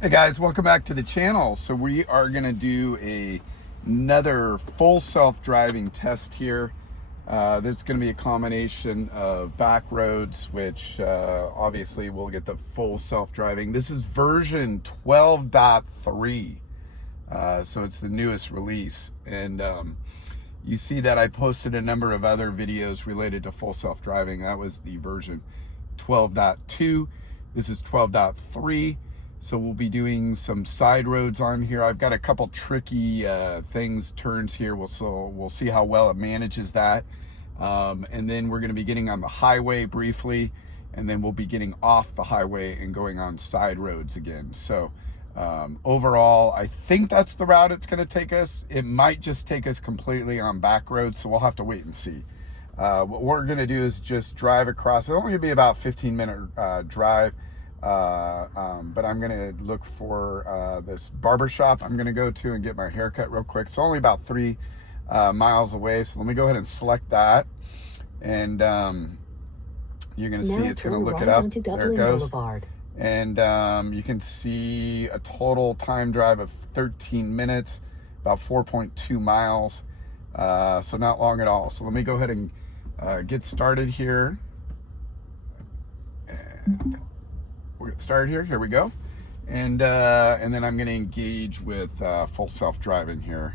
Hey guys, welcome back to the channel. So we are going to do another full self-driving test here. This is going to be a combination of back roads, which obviously we'll get the full self-driving. This is version 12.3, so it's the newest release. And you see that I posted a number of other videos related to full self-driving. That was the version 12.2. This is 12.3. So we'll be doing some side roads on here. I've got a couple tricky turns here. We'll see how well it manages that. And then we're going to be getting on the highway briefly, and then we'll be getting off the highway and going on side roads again. So overall, I think that's the route it's going to take us. It might just take us completely on back roads, so we'll have to wait and see. What we're going to do is just drive across. It'll only be about 15-minute drive. But I'm gonna look for this barber shop I'm gonna go to and get my haircut real quick. It's only about 3 miles away, so let me go ahead and select that, and you're gonna see it's gonna look it up. There it goes. And you can see a total time drive of 13 minutes, about 4.2 miles, so not long at all. So let me go ahead and get started here, and we'll get started here. Here we go. And then I'm going to engage with full self-driving here.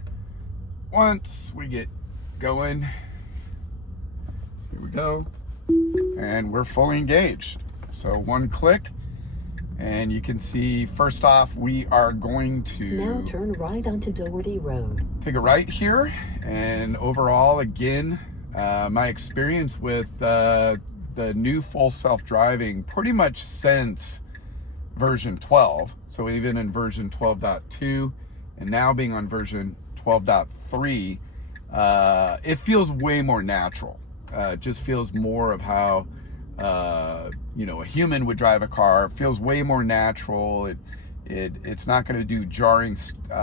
Once we get going, here we go. And we're fully engaged. So one click, and you can see, first off, we are going to now turn right onto Doherty Road. Take a right here. And overall, again, my experience with the new full self-driving pretty much since version 12, so even in version 12.2 and now being on version 12.3, it feels way more natural. It just feels more of how a human would drive a car. It feels way more natural. It's not going to do jarring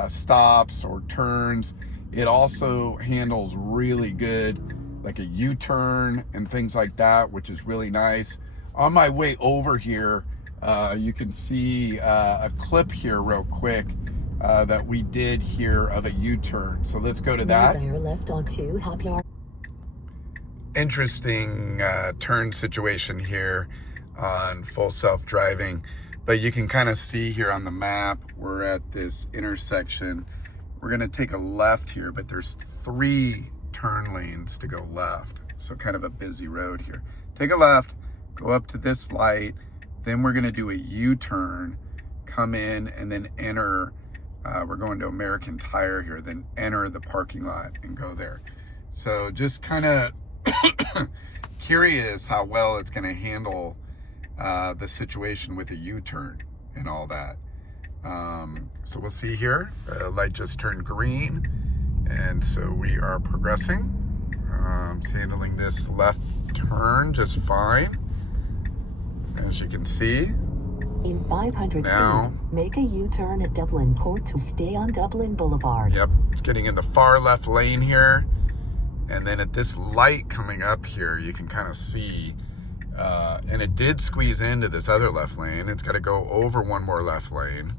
stops or turns. It also handles really good like a U-turn and things like that, which is really nice. On my way over here, you can see a clip here real quick that we did here of a U-turn. So let's go to that. There, left onto Hop Yard. Interesting turn situation here on full self-driving, but you can kind of see here on the map, we're at this intersection. We're gonna take a left here, but there's 3 turn lanes to go left, so kind of a busy road here. Take a left, go up to this light, then we're going to do a U-turn, come in, and then enter. We're going to American Tire here, then enter the parking lot and go there. So just kind of curious how well it's going to handle the situation with a U-turn and all that. So we'll see here. The light just turned green, and so we are progressing. It's handling this left turn just fine, as you can see. In 500 now, feet, make a U-turn at Dublin Court to stay on Dublin Boulevard. Yep, it's getting in the far left lane here. And then at this light coming up here, you can kind of see, and it did squeeze into this other left lane. It's got to go over one more left lane.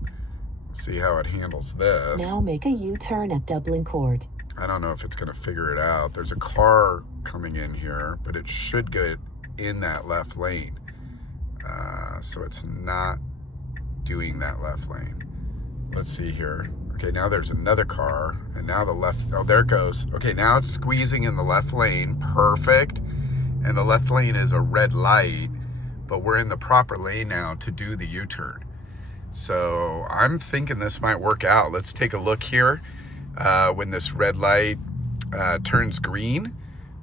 See how it handles this. Now make a U-turn at Dublin Court. I don't know if it's going to figure it out. There's a car coming in here, but it should get in that left lane. So it's not doing that left lane. Let's see here. Okay, now there's another car, and now the left, oh, there it goes. Okay, now it's squeezing in the left lane. Perfect. And the left lane is a red light, but we're in the proper lane now to do the U-turn. So I'm thinking this might work out. Let's take a look here when this red light turns green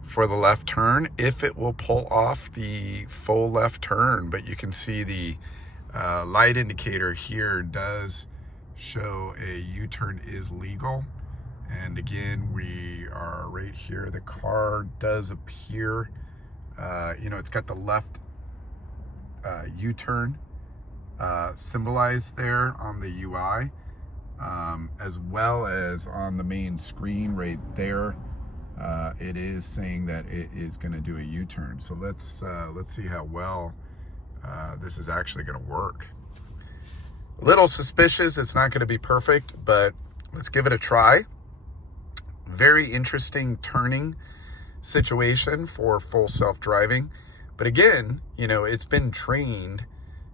for the left turn, if it will pull off the full left turn. But you can see the light indicator here does show a U-turn is legal. And again, we are right here. The car does appear, it's got the left U-turn symbolized there on the UI, as well as on the main screen right there. It is saying that it is going to do a U-turn. So let's see how well this is actually going to work. A little suspicious it's not going to be perfect, but let's give it a try. Very interesting turning situation for full self-driving. But again, it's been trained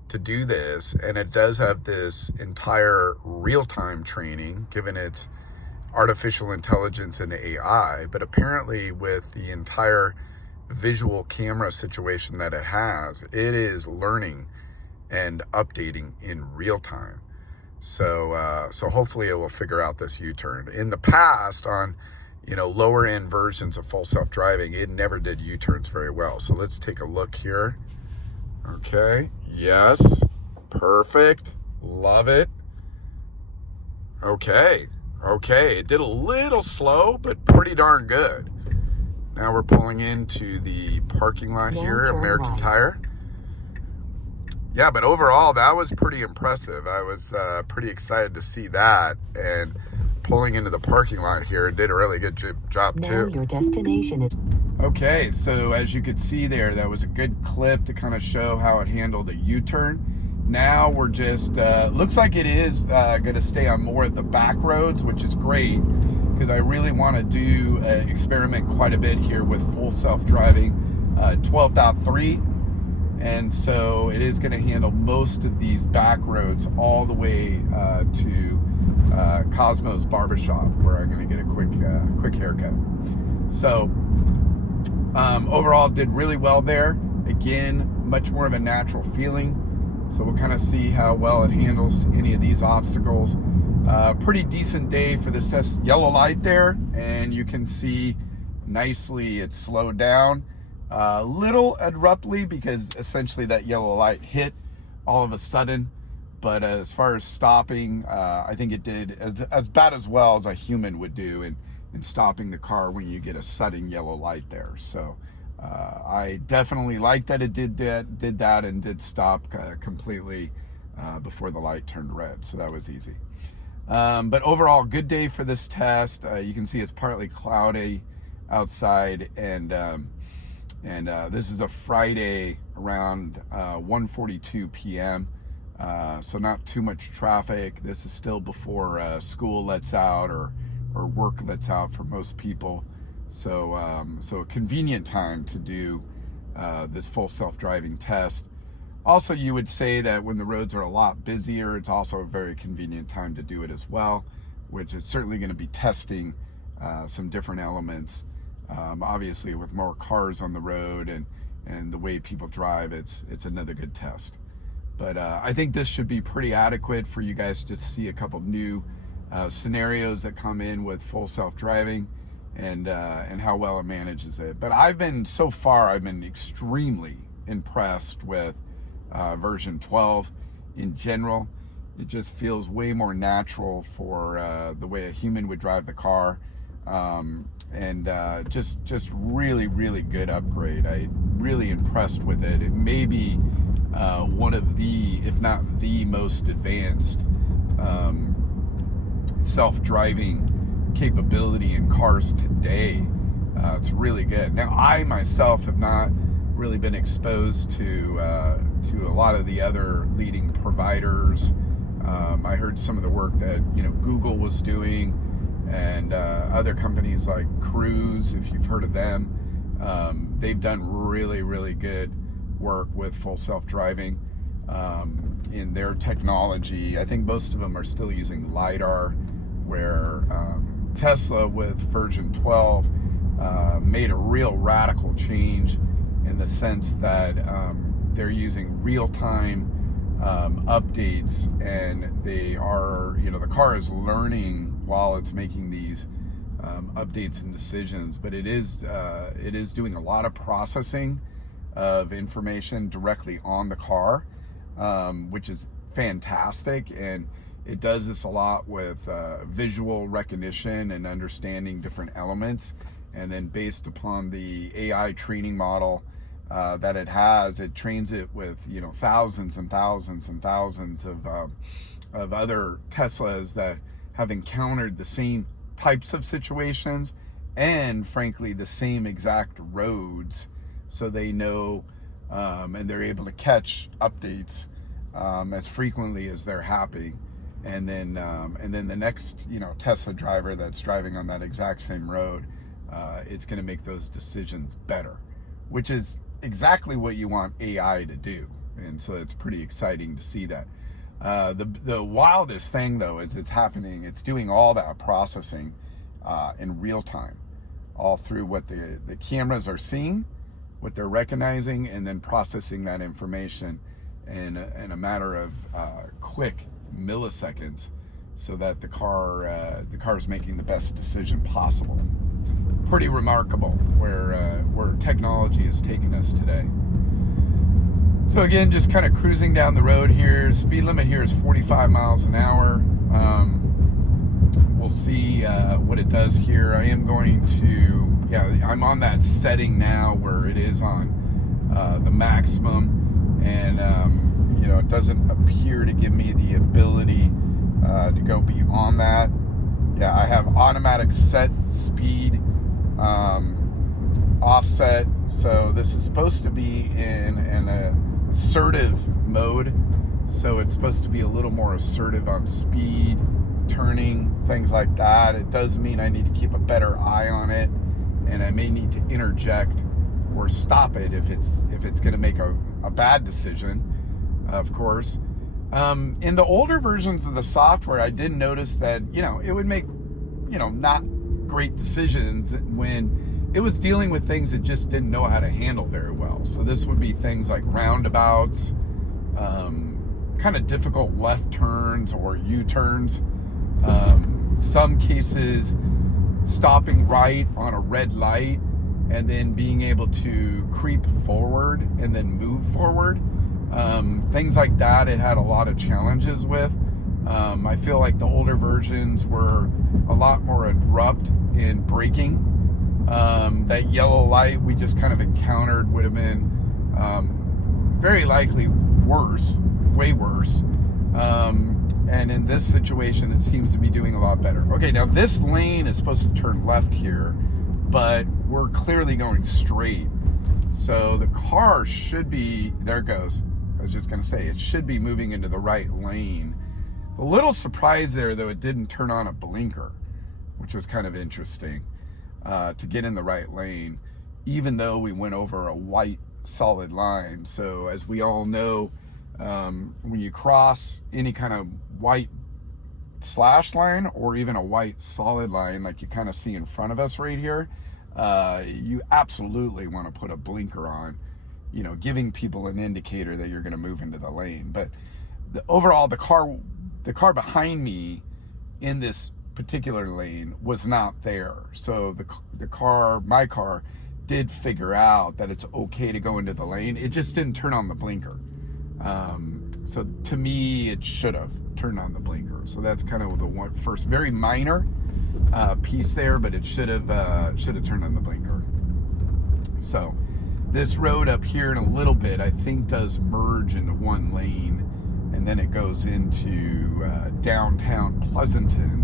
to do this, and it does have this entire real-time training given its artificial intelligence and AI. But apparently with the entire visual camera situation that it has, it is learning and updating in real time. So hopefully it will figure out this U-turn. In the past, on lower end versions of full self-driving, it never did U-turns very well. So let's take a look here. Okay, yes, perfect, love it. Okay, it did a little slow, but pretty darn good. Now we're pulling into the parking lot here, American Tire. Yeah, but overall, that was pretty impressive. I was pretty excited to see that, and pulling into the parking lot here did a really good job too. Now your destination is... Okay, so as you could see there, that was a good clip to kind of show how it handled a U-turn. Now we're just, looks like it is going to stay on more of the back roads, which is great, because I really want to do experiment quite a bit here with full self-driving 12.3. And so it is going to handle most of these back roads all the way to Cosmo's Barbershop, where I'm going to get a quick haircut. So overall, did really well there. Again, much more of a natural feeling. So we'll kind of see how well it handles any of these obstacles. Pretty decent day for this test. Yellow light there, and you can see nicely it's slowed down. Little abruptly, because essentially that yellow light hit all of a sudden. But as far as stopping, I think it did as bad as well as a human would do in stopping the car when you get a sudden yellow light there. So I definitely like that it did that and did stop completely before the light turned red. So that was easy. But overall, good day for this test. You can see it's partly cloudy outside, and this is a Friday around 1:42 p.m. So not too much traffic. This is still before school lets out or work lets out for most people. So a convenient time to do this full self-driving test. Also, you would say that when the roads are a lot busier, it's also a very convenient time to do it as well, which is certainly going to be testing some different elements. Obviously, with more cars on the road and the way people drive, it's another good test. But I think this should be pretty adequate for you guys to just see a couple new scenarios that come in with full self-driving and how well it manages it. But I've been extremely impressed with version 12 in general. It just feels way more natural for the way a human would drive the car. Just really, really good upgrade. I'm really impressed with it. It may be one of the, if not the most advanced self-driving capability in cars today. It's really good. Now, I myself have not really been exposed to a lot of the other leading providers. I heard some of the work that Google was doing, and other companies like Cruise, if you've heard of them. They've done really, really good work with full self-driving in their technology. I think most of them are still using LiDAR, where Tesla with version 12 made a real radical change in the sense that they're using real-time updates, and they are, the car is learning while it's making these updates and decisions. But it is doing a lot of processing of information directly on the car, which is fantastic. And it does this a lot with visual recognition and understanding different elements. And then based upon the AI training model that it has, it trains it with thousands and thousands and thousands of other Teslas that have encountered the same types of situations and frankly the same exact roads, so they know and they're able to catch updates as frequently as they're happy. And then the next, Tesla driver that's driving on that exact same road, it's going to make those decisions better, which is exactly what you want AI to do. And so it's pretty exciting to see that. The wildest thing, though, is it's doing all that processing in real time, all through what the cameras are seeing, what they're recognizing, and then processing that information in a matter of quick milliseconds, so that the car is making the best decision possible. Pretty remarkable where technology has taken us today. So again, just kind of cruising down the road here. Speed limit here is 45 miles an hour. We'll see what it does here. I am going to, I'm on that setting now where it is on the maximum, and it doesn't appear to give me the ability to go beyond that. Yeah, I have automatic set speed offset, so this is supposed to be in an assertive mode, so it's supposed to be a little more assertive on speed, turning, things like that. It does mean I need to keep a better eye on it, and I may need to interject or stop it if it's going to make a bad decision, of course. In the older versions of the software, I did notice that it would make not great decisions when it was dealing with things it just didn't know how to handle very well. So this would be things like roundabouts, kind of difficult left turns or U-turns. Some cases stopping right on a red light and then being able to creep forward and then move forward. Things like that it had a lot of challenges with. I feel like the older versions were a lot more abrupt in braking. That yellow light we just kind of encountered would have been very likely worse, way worse. And in this situation, it seems to be doing a lot better. Okay, now this lane is supposed to turn left here, but we're clearly going straight. So the car should be, there it goes. I was just going to say, it should be moving into the right lane. It's a little surprised there, though, it didn't turn on a blinker, which was kind of interesting, to get in the right lane, even though we went over a white solid line. So as we all know, when you cross any kind of white slash line or even a white solid line like you kind of see in front of us right here, you absolutely want to put a blinker on, giving people an indicator that you're going to move into the lane. But overall, the car behind me in this particular lane was not there. So my car did figure out that it's okay to go into the lane. It just didn't turn on the blinker. So to me, it should have turned on the blinker. So that's kind of the first very minor piece there, but it should have turned on the blinker. So this road up here in a little bit, I think, does merge into one lane, and then it goes into downtown Pleasanton,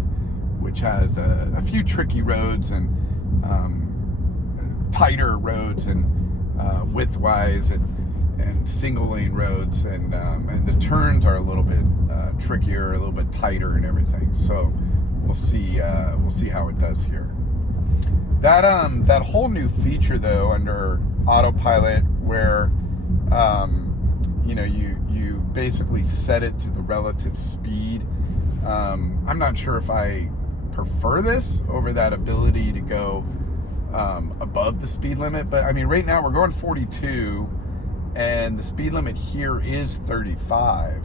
which has a few tricky roads and tighter roads and width-wise and single lane roads, and the turns are a little bit trickier, a little bit tighter and everything. So we'll see how it does here. That whole new feature, though, under autopilot, where you basically set it to the relative speed. I'm not sure if I prefer this over that ability to go above the speed limit, but I mean, right now we're going 42 and the speed limit here is 35.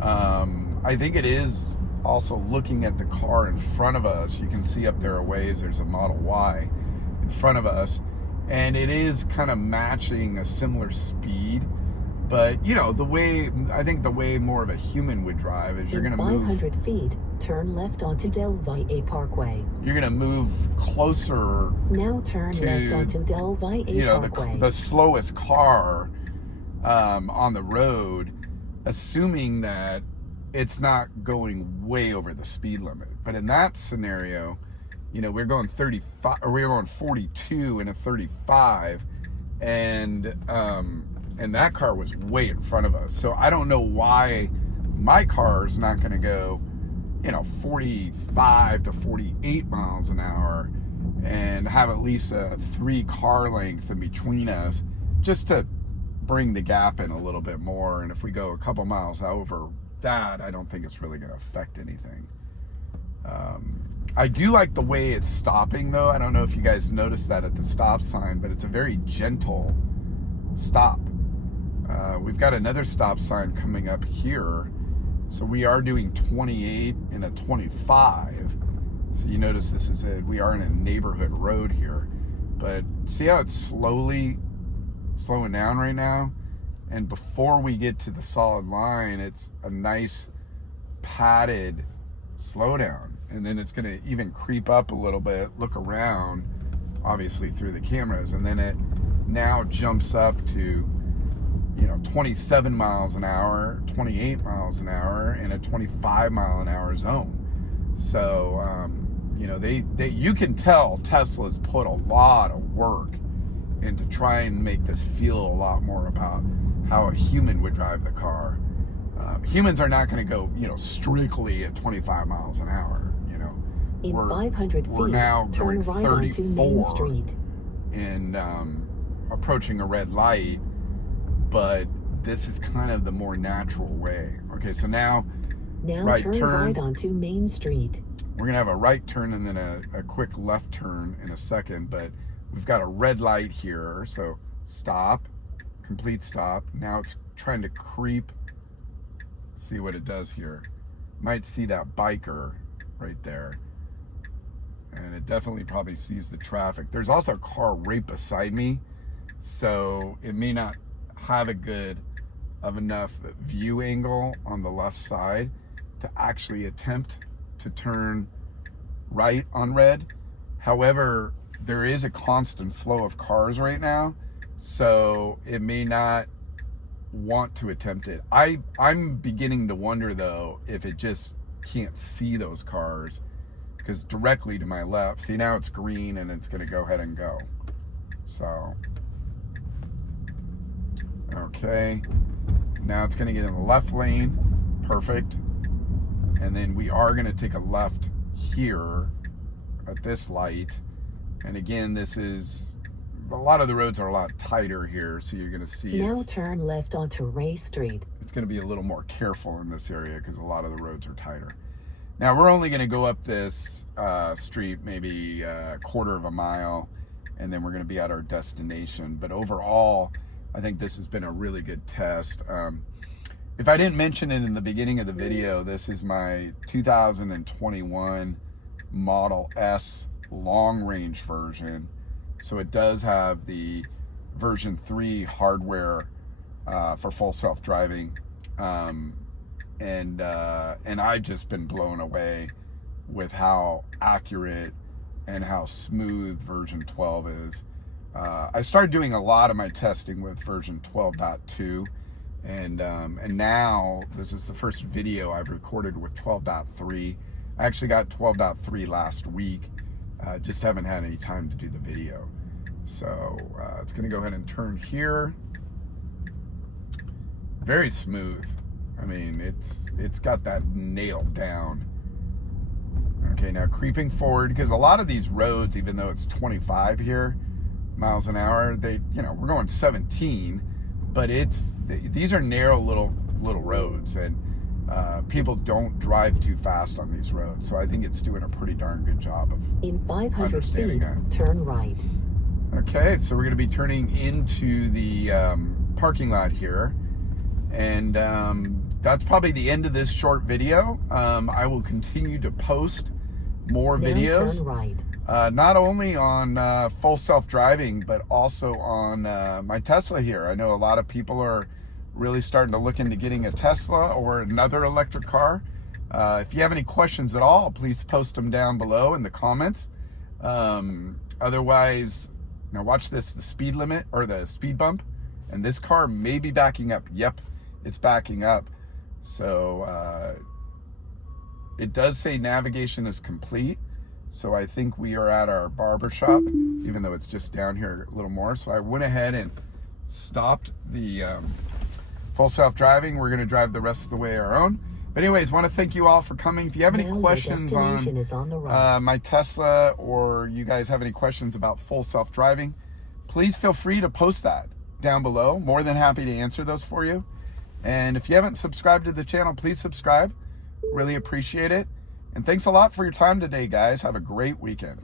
I think it is also looking at the car in front of us. You can see up there a ways, there's a Model Y in front of us, and it is kind of matching a similar speed. But I think the way more of a human would drive is you're going to move 500 feet, turn left onto Del Valle Parkway. You're going to move closer. Now turn left onto Del Valle Parkway. The slowest car on the road, assuming that it's not going way over the speed limit. But in that scenario, we're going 35, or we're going 42 in a 35, and and that car was way in front of us. So I don't know why my car is not going to go, 45 to 48 miles an hour and have at least a 3 car length in between us, just to bring the gap in a little bit more. And if we go a couple miles over that, I don't think it's really going to affect anything. I do like the way it's stopping, though. I don't know if you guys noticed that at the stop sign, but it's a very gentle stop. We've got another stop sign coming up here. So we are doing 28 and a 25. So you notice we are in a neighborhood road here. But see how it's slowing down right now? And before we get to the solid line, it's a nice padded slowdown. And then it's going to even creep up a little bit, look around, obviously through the cameras. And then it now jumps up to 27 miles an hour, 28 miles an hour in a 25 mile an hour zone. So, you can tell Tesla's put a lot of work into try and make this feel a lot more about how a human would drive the car. Humans are not going to go, strictly at 25 miles an hour. In 500 feet, we're now turn going right onto Main 34 Street. and approaching a red light, but this is kind of the more natural way. Okay, so now right turn right onto Main Street. We're gonna have a right turn and then a quick left turn in a second, but we've got a red light here, so stop, complete stop. Now it's trying to creep. See what it does here. Might see that biker right there, and it definitely probably sees the traffic. There's also a car right beside me, so it may not have a good enough view angle on the left side to actually attempt to turn right on red. However, there is a constant flow of cars right now, so it may not want to attempt it. I'm beginning to wonder, though, if it just can't see those cars, because directly to my left, see, now it's green and it's going to go ahead and go. So okay, now it's going to get in the left lane. Perfect. And then we are going to take a left here at this light. And again, a lot of the roads are a lot tighter here, so you're going to see now turn left onto Ray Street. It's going to be a little more careful in this area because a lot of the roads are tighter. Now we're only going to go up this street maybe a quarter of a mile, and then we're going to be at our destination. But overall, I think this has been a really good test. If I didn't mention it in the beginning of the video, this is my 2021 Model S long range version. So it does have the version 3 hardware for full self-driving. And I've just been blown away with how accurate and how smooth version 12 is. I started doing a lot of my testing with version 12.2, and now this is the first video I've recorded with 12.3. I actually got 12.3 last week, just haven't had any time to do the video. So it's going to go ahead and turn here. Very smooth. I mean, it's got that nailed down. Okay, now creeping forward, because a lot of these roads, even though it's 25 here miles an hour, we're going 17, but these are narrow little roads, and people don't drive too fast on these roads. So I think it's doing a pretty darn good job of in 500 understanding feet, that. turn right. Okay, so we're going to be turning into the parking lot here, and that's probably the end of this short video. I will continue to post more videos, turn right. not only on full self-driving, but also on my Tesla here. I know a lot of people are really starting to look into getting a Tesla or another electric car. If you have any questions at all, please post them down below in the comments. Otherwise, now watch this, the speed limit or the speed bump, and this car may be backing up. Yep, it's backing up. So it does say navigation is complete. So I think we are at our barber shop, even though it's just down here a little more. So I went ahead and stopped the full self-driving. We're going to drive the rest of the way our own. But anyways, want to thank you all for coming. If you have any Now your questions destination is on the right. my Tesla, or you guys have any questions about full self-driving, please feel free to post that down below. More than happy to answer those for you. And if you haven't subscribed to the channel, please subscribe. Really appreciate it. And thanks a lot for your time today, guys. Have a great weekend.